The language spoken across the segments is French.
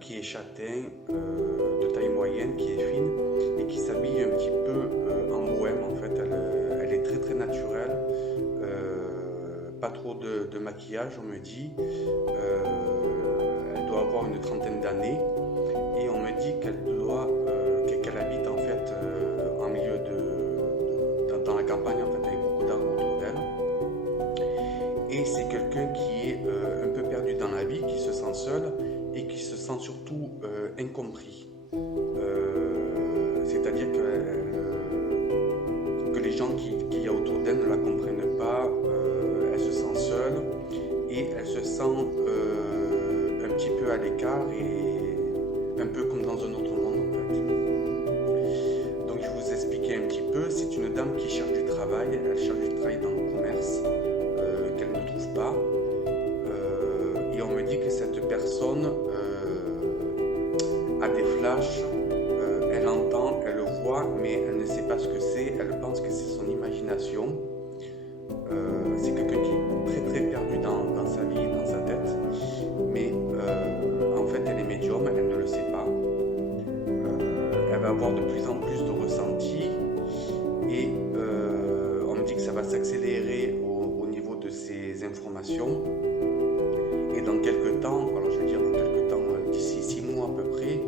qui est châtain, de taille moyenne, qui est fine et qui s'habille un petit peu en bohème. En fait, elle est très très naturelle, pas trop de maquillage, on me dit. Elle doit avoir une trentaine d'années et on me dit qu'elle habite en fait en milieu dans la campagne, en fait, avec beaucoup d'arbres autour d'elle. Et c'est quelqu'un qui est un peu perdu dans la vie, qui se sent seul et qui se sent surtout incompris. C'est-à-dire que les gens qu'il y a autour d'elle ne la comprennent pas, elle se sent seule et elle se sent un petit peu à l'écart et un peu comme dans un autre monde en fait. Donc je vous expliquais un petit peu, c'est une dame qui cherche du travail, elle cherche du travail dans le commerce qu'elle ne trouve pas. Et on me dit que cette personne a des flashs, elle entend, elle voit, mais elle ne sait pas ce que c'est, elle pense que c'est son imagination. C'est quelqu'un qui est très très perdu dans sa vie, dans sa tête, mais en fait elle est médium, elle ne le sait pas. Elle va avoir de plus en plus de ressentis et on me dit que ça va s'accélérer au niveau de ses informations. Et dans quelques temps, alors je veux dire dans quelques temps, d'ici 6 mois à peu près,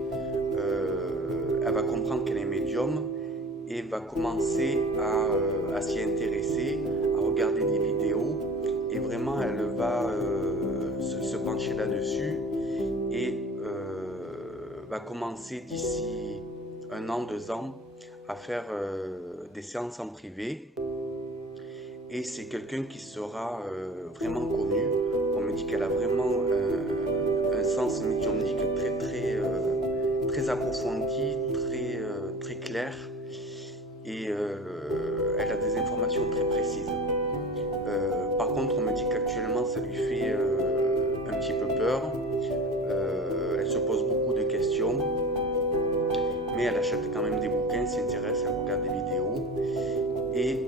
elle va comprendre qu'elle est médium et va commencer à s'y intéresser, à regarder des vidéos et vraiment elle va se pencher là-dessus et va commencer d'ici 1 an, 2 ans à faire des séances en privé. Et c'est quelqu'un qui sera vraiment connu. On me dit qu'elle a vraiment un sens médiumnique très très très approfondi, très clair, et elle a des informations très précises. Par contre, on me dit qu'actuellement ça lui fait un petit peu peur. Elle se pose beaucoup de questions, mais elle achète quand même des bouquins, s'y intéresse, elle regarde des vidéos. Et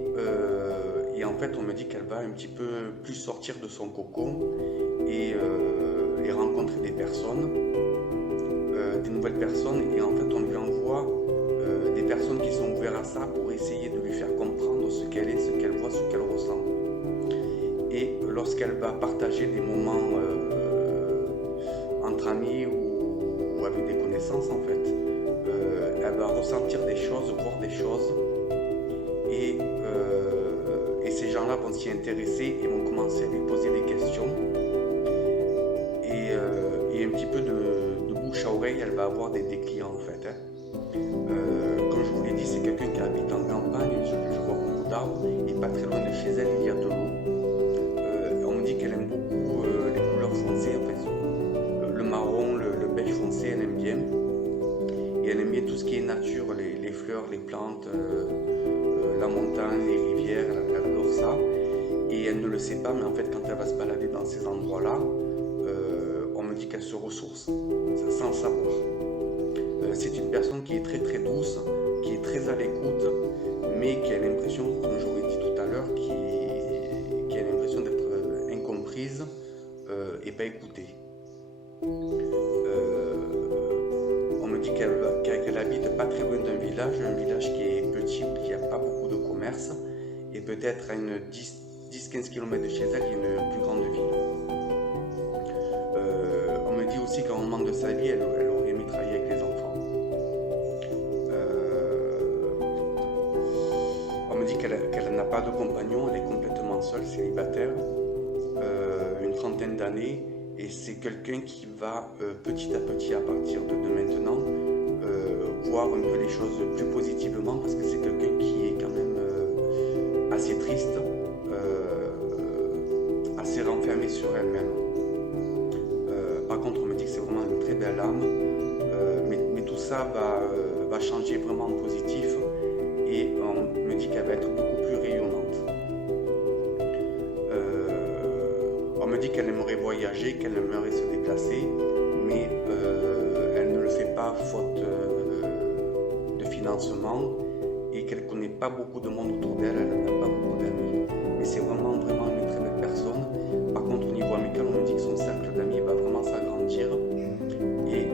en fait, on me dit qu'elle va un petit peu plus sortir de son cocon et rencontrer des personnes, des nouvelles personnes. Et en fait, on lui envoie des personnes qui sont ouvertes à ça pour essayer de lui faire comprendre ce qu'elle est, ce qu'elle voit, ce qu'elle ressent. Et lorsqu'elle va partager des moments entre amis ou avec des connaissances, en fait, elle va ressentir des choses, voir des choses. Et ces gens-là vont s'y intéresser et vont commencer à lui poser des questions. Et un petit peu de bouche à oreille, elle va avoir des clients en fait. Comme je vous l'ai dit, c'est quelqu'un qui habite en campagne, je vois beaucoup d'arbres, et pas très loin de chez elle, il y a de l'eau. On me dit qu'elle aime beaucoup les couleurs foncées, en fait, le marron, le beige foncé, elle aime bien. Et elle aime bien tout ce qui est nature, les fleurs, les plantes, la montagne, les rivières, elle adore ça. Et elle ne le sait pas, mais en fait, quand elle va se balader dans ces endroits-là, on me dit qu'elle se ressource, sans le savoir. C'est une personne qui est très très douce, qui est très à l'écoute, mais qui a l'impression, comme je vous l'ai dit tout à l'heure, qui a l'impression d'être incomprise et pas écoutée. On me dit qu'elle habite pas très loin d'un village, un village qui est petit où il n'y a pas beaucoup de commerce, et peut-être à une 10-15 km de chez elle, il y a une plus grande ville. On me dit aussi qu'à un moment de sa vie, elle aurait aimé travailler avec les enfants. On me dit qu'elle n'a pas de compagnon, elle est complètement seule, célibataire, une trentaine d'années, et c'est quelqu'un qui va petit à petit, à partir de maintenant, voir un peu les choses plus positivement, parce que c'est quelqu'un qui est quand même assez triste, assez renfermée sur elle-même. Par contre, on me dit que c'est vraiment une très belle âme, mais tout ça va changer vraiment en positif, et on me dit qu'elle va être beaucoup plus rayonnante. On me dit qu'elle aimerait voyager, qu'elle aimerait se déplacer, mais elle ne le fait pas faute de financement et qu'elle ne connaît pas beaucoup de monde autour d'elle, elle n'a pas beaucoup d'amis. Mais c'est vraiment une très belle personne. Par contre, au niveau amical, on me dit que son cercle d'amis va vraiment s'agrandir et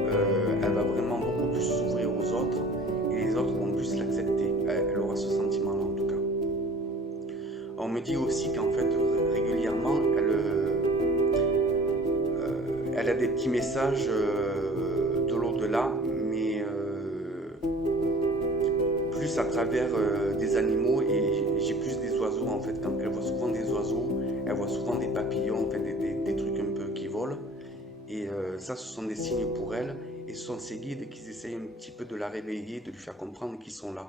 message de l'au-delà, mais plus à travers des animaux, et j'ai plus des oiseaux en fait. Quand elle voit souvent des oiseaux, elle voit souvent des papillons, enfin, des trucs un peu qui volent. Et ça, ce sont des signes pour elle. Et ce sont ses guides qui essayent un petit peu de la réveiller, de lui faire comprendre qu'ils sont là.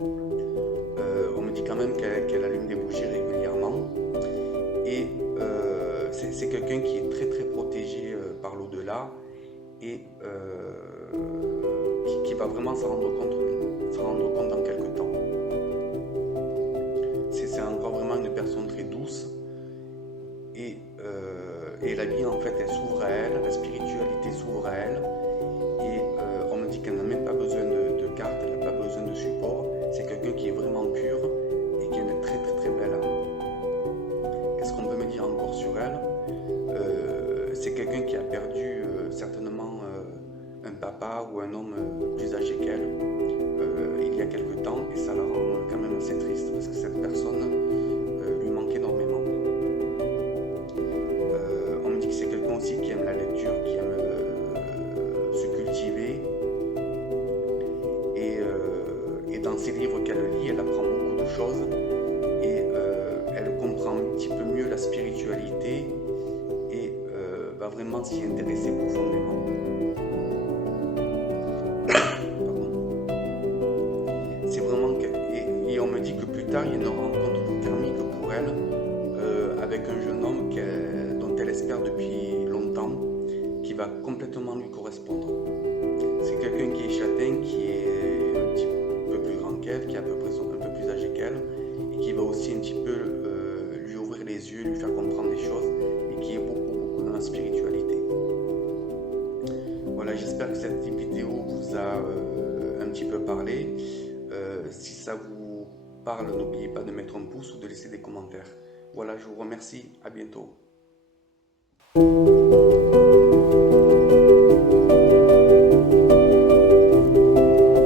On me dit quand même qu'elle allume des bougies régulièrement. Et c'est quelqu'un qui est très très protégé par l'au-delà et qui va vraiment s'en rendre compte dans quelques temps. C'est encore vraiment une personne très douce et la vie en fait elle s'ouvre à elle, la spiritualité s'ouvre à elle et on me dit qu'elle n'a même pas besoin de cartes, elle n'a pas besoin de support, c'est quelqu'un qui est vraiment pur et qui a une très très très belle âme. Qu'est-ce qu'on peut me dire encore sur elle? C'est quelqu'un qui a perdu certainement un papa ou un homme plus âgé qu'elle il y a quelque temps et ça la rend quand même assez triste parce que cette personne lui manque énormément. On me dit que c'est quelqu'un aussi qui aime la lecture, qui aime se cultiver et dans ses livres qu'elle lit, elle apprend beaucoup de choses et elle comprend un petit peu mieux la spiritualité et va vraiment s'y intéresser profondément. C'est vraiment que, et on me dit que plus tard il y a une rencontre karmique pour elle avec un jeune homme dont elle espère depuis longtemps, qui va complètement lui correspondre. C'est quelqu'un qui est châtain, qui est un petit peu plus grand qu'elle, qui est à peu près un peu plus âgé qu'elle, et qui va aussi un petit peu lui ouvrir les yeux, lui faire comprendre des choses, et qui est beaucoup dans la spiritualité. Voilà, j'espère que cette vidéo vous a un petit peu parlé. Si ça vous parle, n'oubliez pas de mettre un pouce ou de laisser des commentaires. Voilà, je vous remercie, à bientôt.